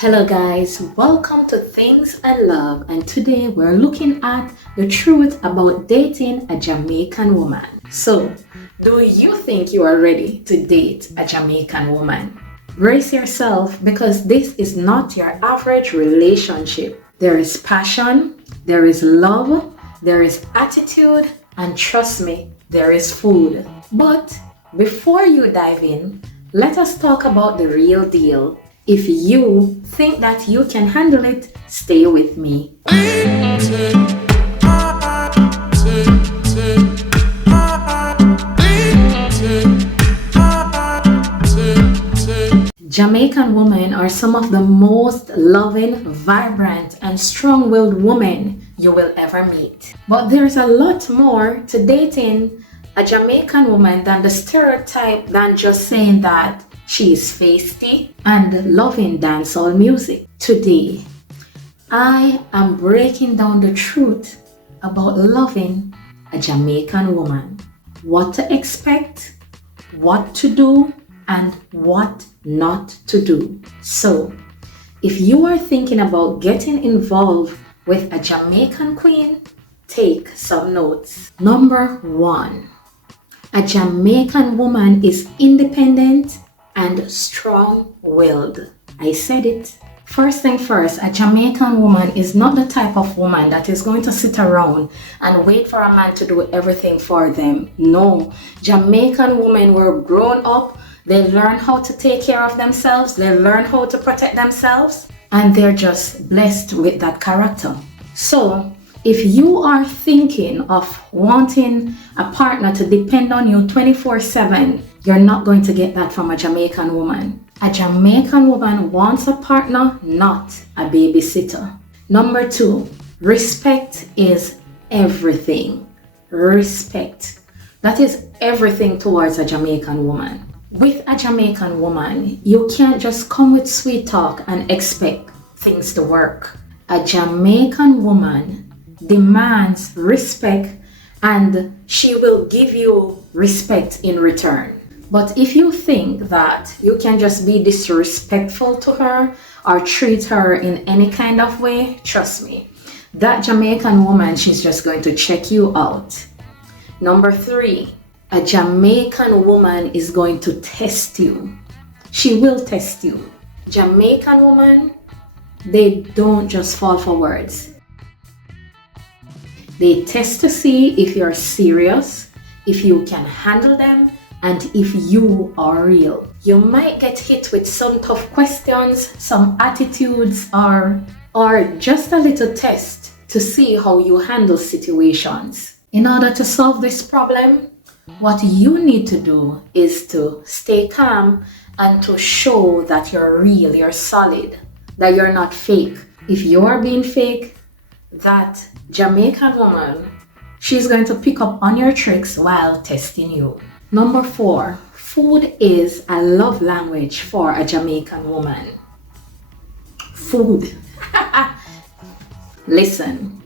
Hello guys, welcome to Things and Love, and today we're looking at the truth about dating a Jamaican woman. So, do you think you are ready to date a Jamaican woman? Brace yourself because this is not your average relationship. There is passion, there is love, there is attitude, and trust me, there is food. But before you dive in, let us talk about the real deal. If you think that you can handle it, stay with me. Jamaican women are some of the most loving, vibrant, and strong-willed women you will ever meet. But there's a lot more to dating a Jamaican woman than the stereotype than just saying that she is feisty and loving dancehall music. Today, I am breaking down the truth about loving a Jamaican woman. What to expect, what to do, and what not to do. So, if you are thinking about getting involved with a Jamaican queen, take some notes. Number 1. A Jamaican woman is independent and strong-willed. I said it. First thing first, a Jamaican woman is not the type of woman that is going to sit around and wait for a man to do everything for them. No, Jamaican women were grown up. They learn how to take care of themselves. They learn how to protect themselves. And they're just blessed with that character. So, if you are thinking of wanting a partner to depend on you 24/7, you're not going to get that from a Jamaican woman. A Jamaican woman wants a partner, not a babysitter. Number 2, respect is everything. Respect. That is everything towards a Jamaican woman. With a Jamaican woman, you can't just come with sweet talk and expect things to work. A Jamaican woman demands respect and she will give you respect in return. But if you think that you can just be disrespectful to her or treat her in any kind of way, trust me, that Jamaican woman, she's just going to check you out. Number 3, a Jamaican woman is going to test you. She will test you. Jamaican woman, they don't just fall for words. They test to see if you're serious, if you can handle them, and if you are real. You might get hit with some tough questions, some attitudes, or just a little test to see how you handle situations. In order to solve this problem, what you need to do is to stay calm and to show that you're real, you're solid, that you're not fake. If you're being fake, that Jamaican woman, she's going to pick up on your tricks while testing you. Number 4, food is a love language for a Jamaican woman. Food. Listen,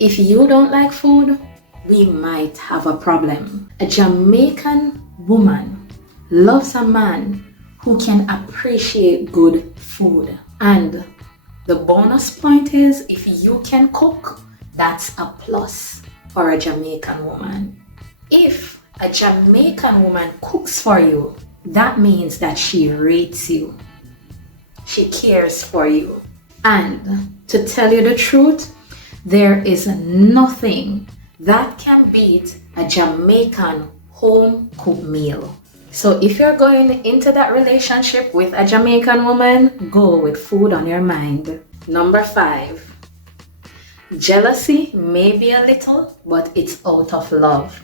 if you don't like food, we might have a problem. A Jamaican woman loves a man who can appreciate good food. And the bonus point is, if you can cook, that's a plus for a Jamaican woman. If a Jamaican woman cooks for you, that means that she rates you. She cares for you. And to tell you the truth, there is nothing that can beat a Jamaican home cooked meal. So if you're going into that relationship with a Jamaican woman, go with food on your mind. Number 5, jealousy may be a little, but it's out of love.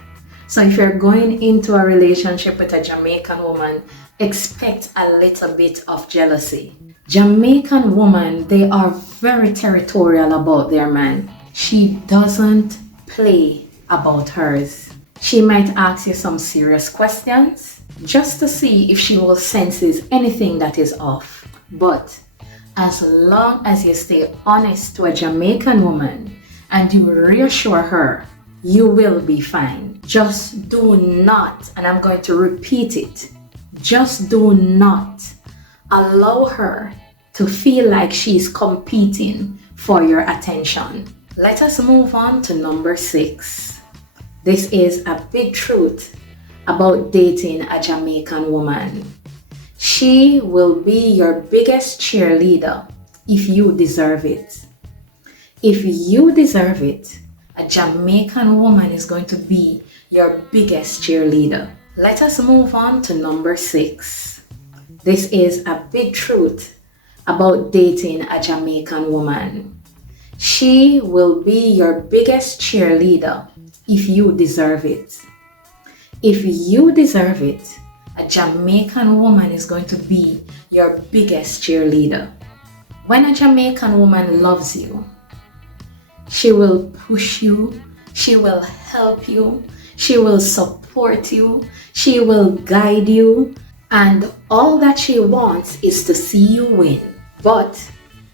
So if you're going into a relationship with a Jamaican woman, expect a little bit of jealousy. Jamaican women, they are very territorial about their man. She doesn't play about hers. She might ask you some serious questions just to see if she will senses anything that is off. But as long as you stay honest to a Jamaican woman and you reassure her, you will be fine. Just do not, and I'm going to repeat it, just do not allow her to to feel like she's competing for your attention. Let us move on to number 6. This is a big truth about dating a Jamaican woman. She will be your biggest cheerleader if you deserve it. If you deserve it, a Jamaican woman is going to be your biggest cheerleader. Let us move on to number 6. This is a big truth about dating a Jamaican woman. She will be your biggest cheerleader if you deserve it. If you deserve it, a Jamaican woman is going to be your biggest cheerleader. When a Jamaican woman loves you, she will push you, she will help you, she will support you, she will guide you, and all that she wants is to see you win. But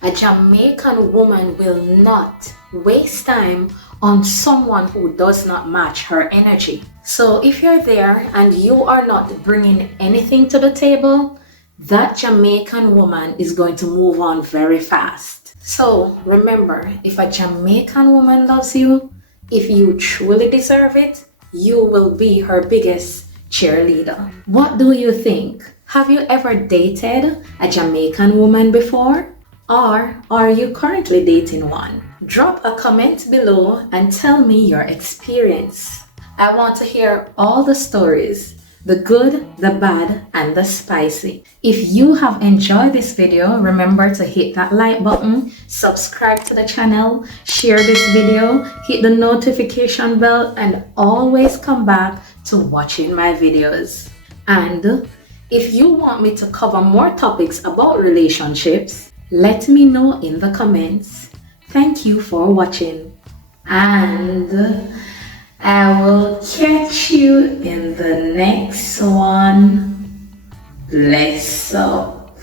a Jamaican woman will not waste time on someone who does not match her energy. So if you're there and you are not bringing anything to the table, that Jamaican woman is going to move on very fast. So remember, if a Jamaican woman loves you, if you truly deserve it, you will be her biggest cheerleader. What do you think? Have you ever dated a Jamaican woman before? Or are you currently dating one? Drop a comment below and tell me your experience. I want to hear all the stories, the good, the bad, and the spicy. If you have enjoyed this video, remember to hit that like button, subscribe to the channel, share this video, hit the notification bell, and always come back to watching my videos. And if you want me to cover more topics about relationships, let me know in the comments. Thank you for watching, and I will catch you in the next one. Bless up.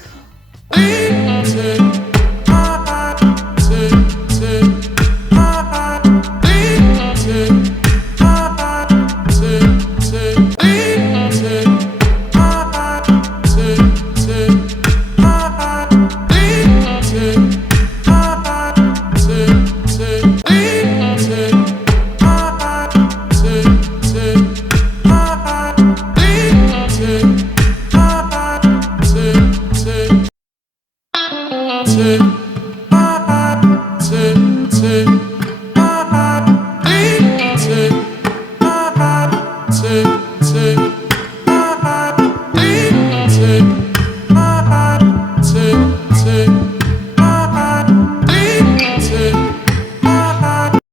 Take